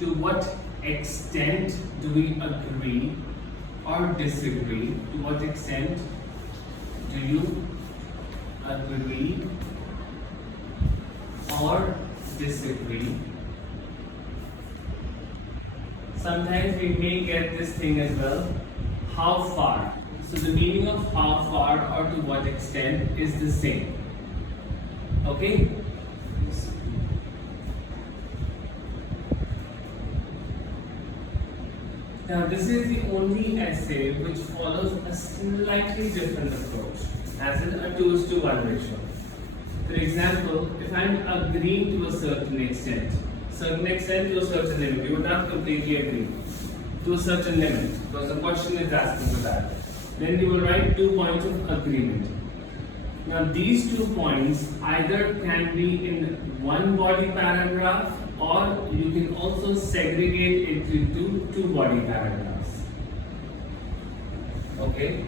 To what extent do we agree or disagree? To what extent do you agree or disagree? Sometimes we may get this thing as well. How far? So the meaning of how far or to what extent is the same. Okay? Now this is the only essay which follows a slightly different approach, as in a 2:1 ratio. For example, if I'm agreeing to a certain extent to a certain limit, you would not completely agree to a certain limit, because the question is asking for that. Then you will write 2 points of agreement. Now these 2 points either can be in one body paragraph, or you can also segregate it into 2 body paragraphs. Okay?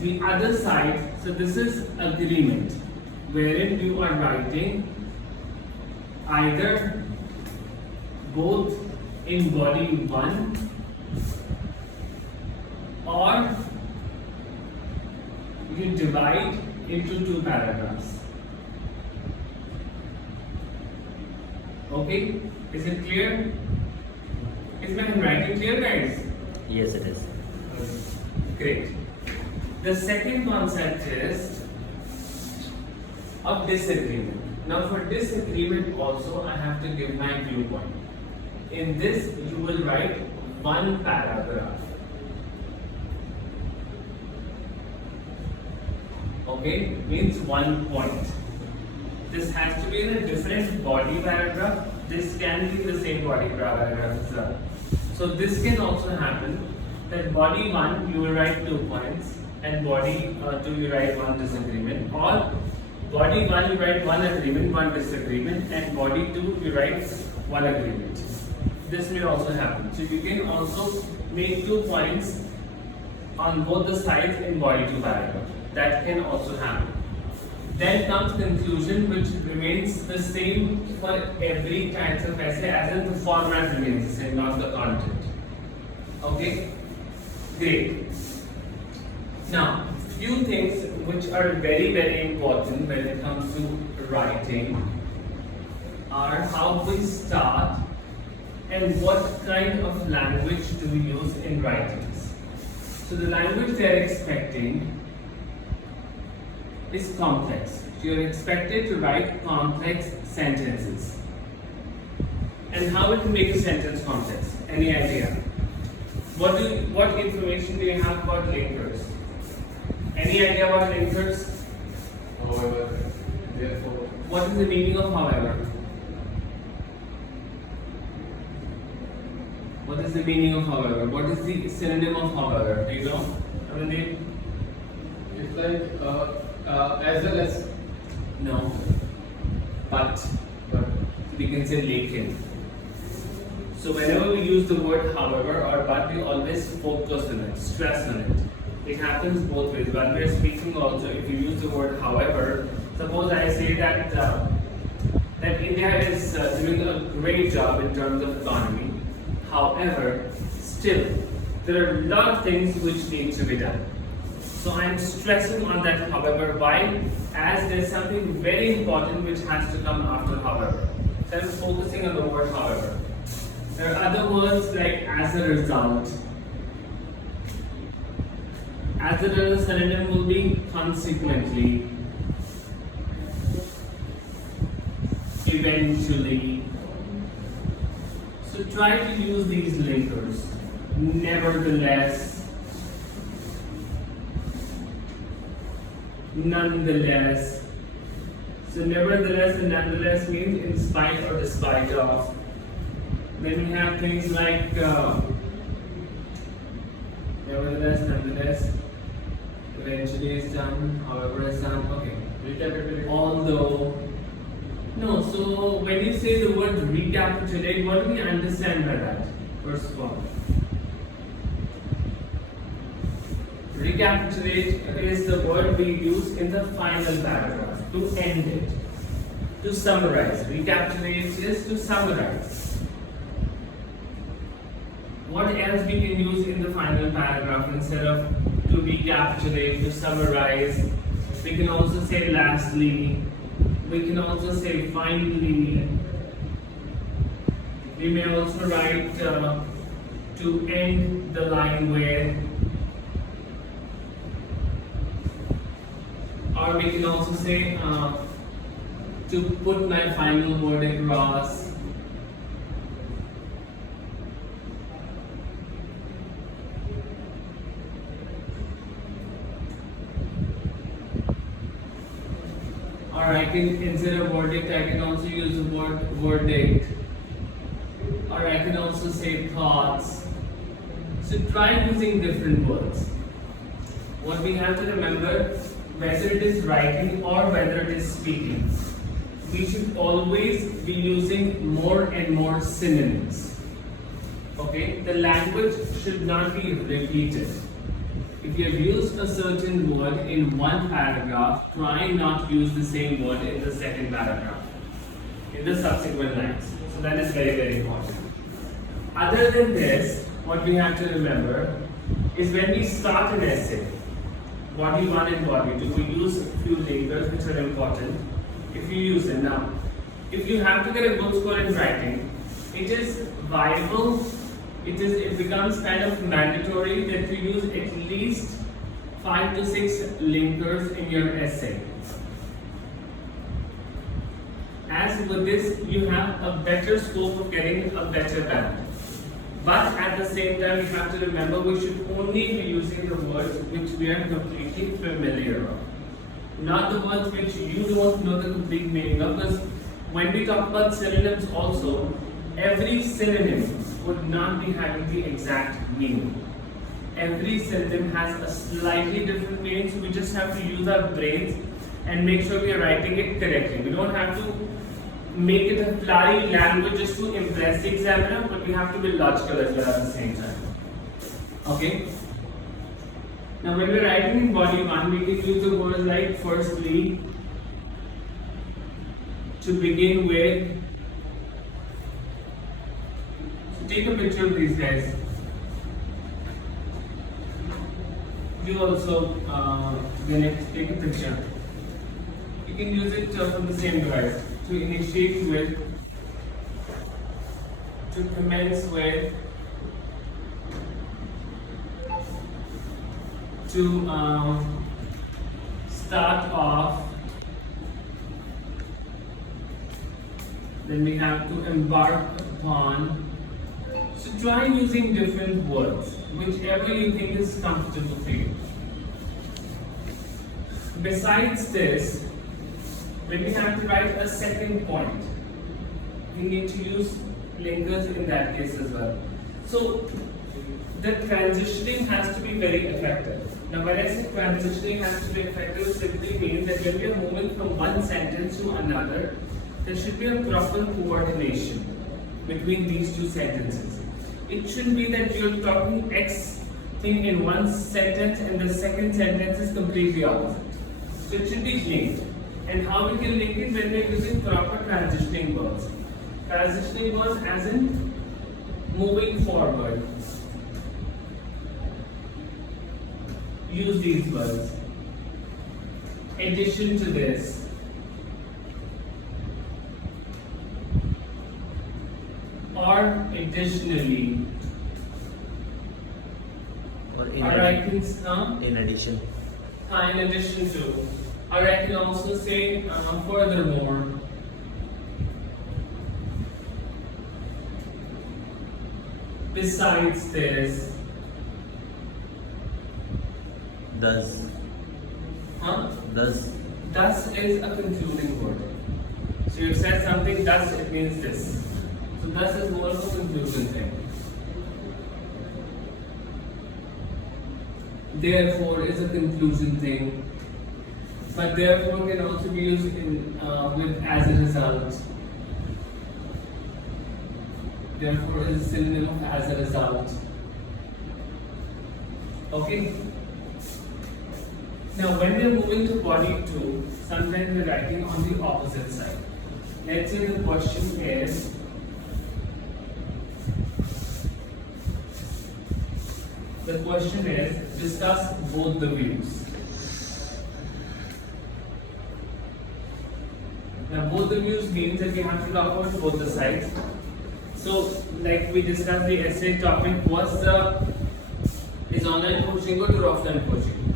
The other side, so this is agreement, wherein you are writing either both in body 1 or you divide into 2 paragraphs. Okay? Is it clear? Is my handwriting clear, guys? Yes, it is. Great. The second concept is of disagreement. Now for disagreement also I have to give my viewpoint. In this you will write 1 paragraph. Okay? Means 1 point. This has to be in a different body paragraph. This can be the same body paragraph as well. So this can also happen that body 1 you will write 2 points and body 2 you write 1 disagreement, or body 1 you write 1 agreement, 1 disagreement, and body 2 you write 1 agreement. This may also happen. So you can also make 2 points on both the sides in body 2 paragraph. That can also happen. Then comes conclusion, which remains the same for every type of essay, as in the format remains the same, not the content. Okay? Great. Now, few things which are very, very important when it comes to writing are how we start and what kind of language do we use in writings. So the language they are expecting is complex. You are expected to write complex sentences. And how we can make a sentence complex? Any idea? What information do you have about linkers? Any idea about linkers? However, therefore. What is the meaning of however? What is the meaning of however? What is the synonym of however? Do you know? I mean, It's like as well as. no. But we can say lekin. So whenever we use the word however or but, we always focus on it, stress on it. It happens both ways. When we are speaking also, if you use the word however, suppose I say that India is doing a great job in terms of economy. However, still, there are a lot of things which need to be done. So I am stressing on that however. Why? As there is something very important which has to come after however. So I am focusing on the word however. There are other words like as a result. As a synonym will be consequently, eventually. So try to use these linkers. Nevertheless, nonetheless. So nevertheless and nonetheless means in spite or despite of. Then we have things like nevertheless, nonetheless, eventually is done, however is done. Okay. Recapitulate. Although. No, so when you say the word recapitulate, what do we understand by that? First of all, recapitulate is the word we use in the final paragraph to end it, to summarize. Recapitulate is to summarize. What else we can use in the final paragraph instead of to recapitulate, to summarize? We can also say lastly. We can also say finally. We may also write to end the line with, or we can also say to put my final word across. Or I can, instead of verdict, I can also use the word verdict. Or I can also say thoughts. So try using different words. What we have to remember, whether it is writing or whether it is speaking, we should always be using more and more synonyms. Okay? The language should not be repeated. If you have used a certain word in one paragraph, try not to use the same word in the second paragraph, in the subsequent lines. So that is very, very important. Other than this, what we have to remember is when we start an essay, body 1 and body 2, we use a few linkers which are important. If you use them now, if you have to get a good score in writing, it is viable. It becomes kind of mandatory that you use at least 5 to 6 linkers in your essay. As with this, you have a better scope of getting a better band. But at the same time, you have to remember we should only be using the words which we are completely familiar with. Not the words which you don't know the complete meaning of. Because when we talk about synonyms also, every synonym would not be having the exact meaning. Every synonym has a slightly different meaning, so we just have to use our brains and make sure we are writing it correctly. We don't have to make it a flowery language just to impress the examiner, but we have to be logical as well at the same time. Okay? Now when we're writing in body 1, we can use the words like firstly, to begin with. Take a picture of these guys. You also, take a picture. You can use it from the same device. To initiate with, to commence with, to start off. Then we have to embark upon. So try using different words, whichever you think is comfortable for you. Besides this, when we have to write a second point, we need to use linkers in that case as well. So the transitioning has to be very effective. Now when I say transitioning has to be effective, it simply means that when we are moving from one sentence to another, there should be a proper coordination between these two sentences. It shouldn't be that you're talking X thing in one sentence and the second sentence is completely opposite. So it should be linked. And how we can link it when we're using proper transitioning words. Transitioning words as in moving forward. Use these words. Addition to this. Or additionally. Or in addition. In addition. In addition to. Or I can also say furthermore. Besides this. Thus. Thus. Thus is a concluding word. So you said something, thus it means this. So thus is more of a conclusion thing. Therefore is a conclusion thing. But therefore can also be used in with as a result. Therefore is a synonym of as a result. Okay. Now when we are moving to body 2, sometimes we are writing on the opposite side. Let's say the question is the question is discuss both the views. Now both the views means that we have to talk about both the sides. So like we discussed, the essay topic was is online coaching good or offline coaching?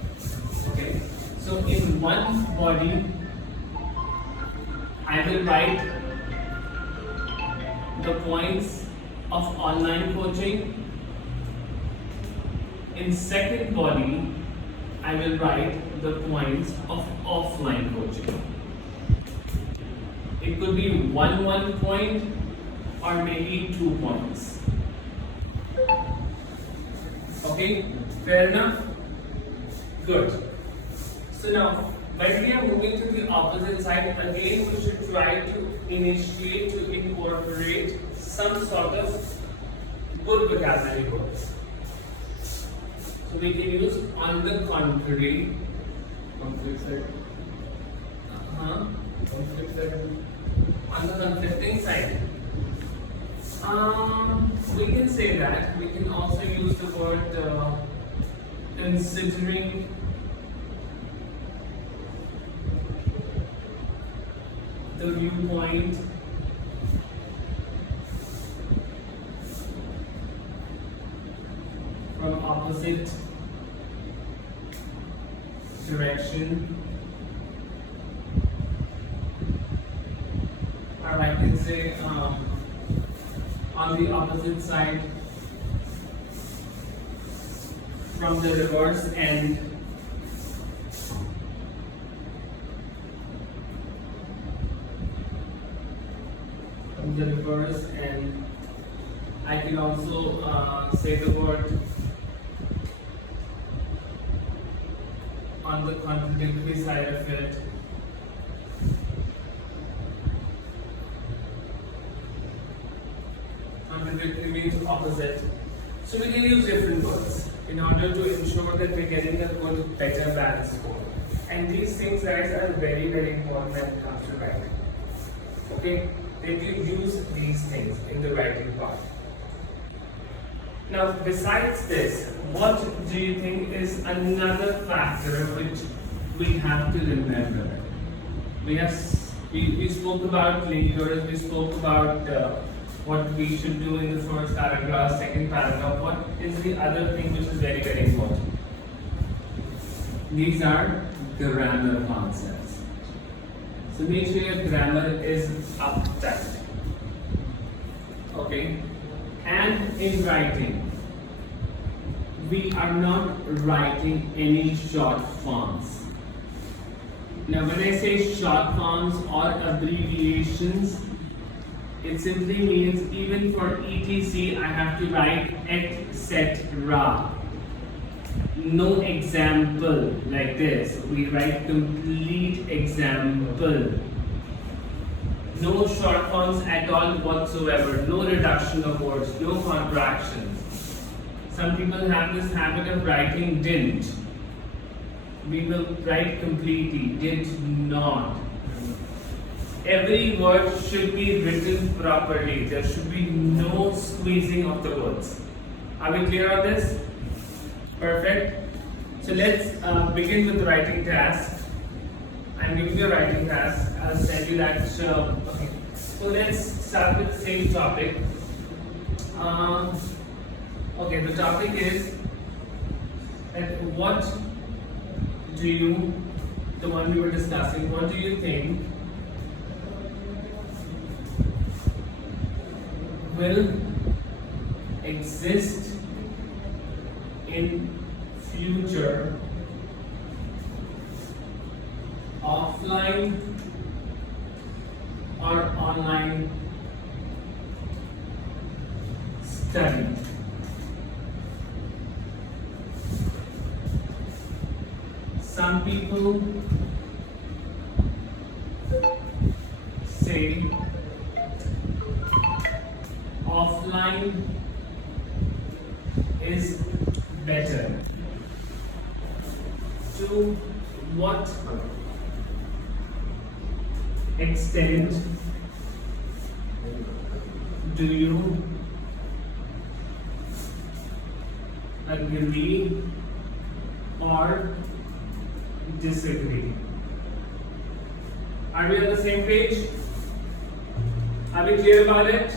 Okay. So in one body I will write the points of online coaching. In second body I will write the points of offline coaching. It could be one point or maybe 2 points. Okay, fair enough? Good. So now, when we are moving to the opposite side, again we should try to initiate to incorporate some sort of good vocabulary words. So we can use on the contrary. Conflict side. Conflict side. On the conflicting side. We can say that. We can also use the word considering the viewpoint from opposite direction. Or I can say on the opposite side from the reverse end. From the reverse end. I can also say the word on the contradictory side of it. Contradictory means opposite. So we can use different words in order to ensure that we're getting a good, better balance score. And these things, guys, are very, very important when it comes to writing. Okay? That you use these things in the writing part. Now, besides this, what do you think is another factor which we have to remember? We spoke about layers, we spoke about what we should do in the first paragraph, second paragraph. What is the other thing which is very, very important? These are grammar concepts. So make sure your grammar is up tight. Okay? And in writing, we are not writing any short forms. Now when I say short forms or abbreviations, it simply means even for ETC I have to write etc. No example like this. We write complete example. No short forms at all whatsoever. No reduction of words. No contractions. Some people have this habit of writing didn't. We will write completely. Did not. Every word should be written properly. There should be no squeezing of the words. Are we clear on this? Perfect. So let's begin with the writing task. I'm giving you a writing task. I'll send you that. Okay. So let's start with the same topic. Okay, the topic is that what do you, the one we were discussing, what do you think will exist in future offline or online study? Some people say offline is better. To what extent do you agree or disagree. Are we on the same page? Are we clear about it?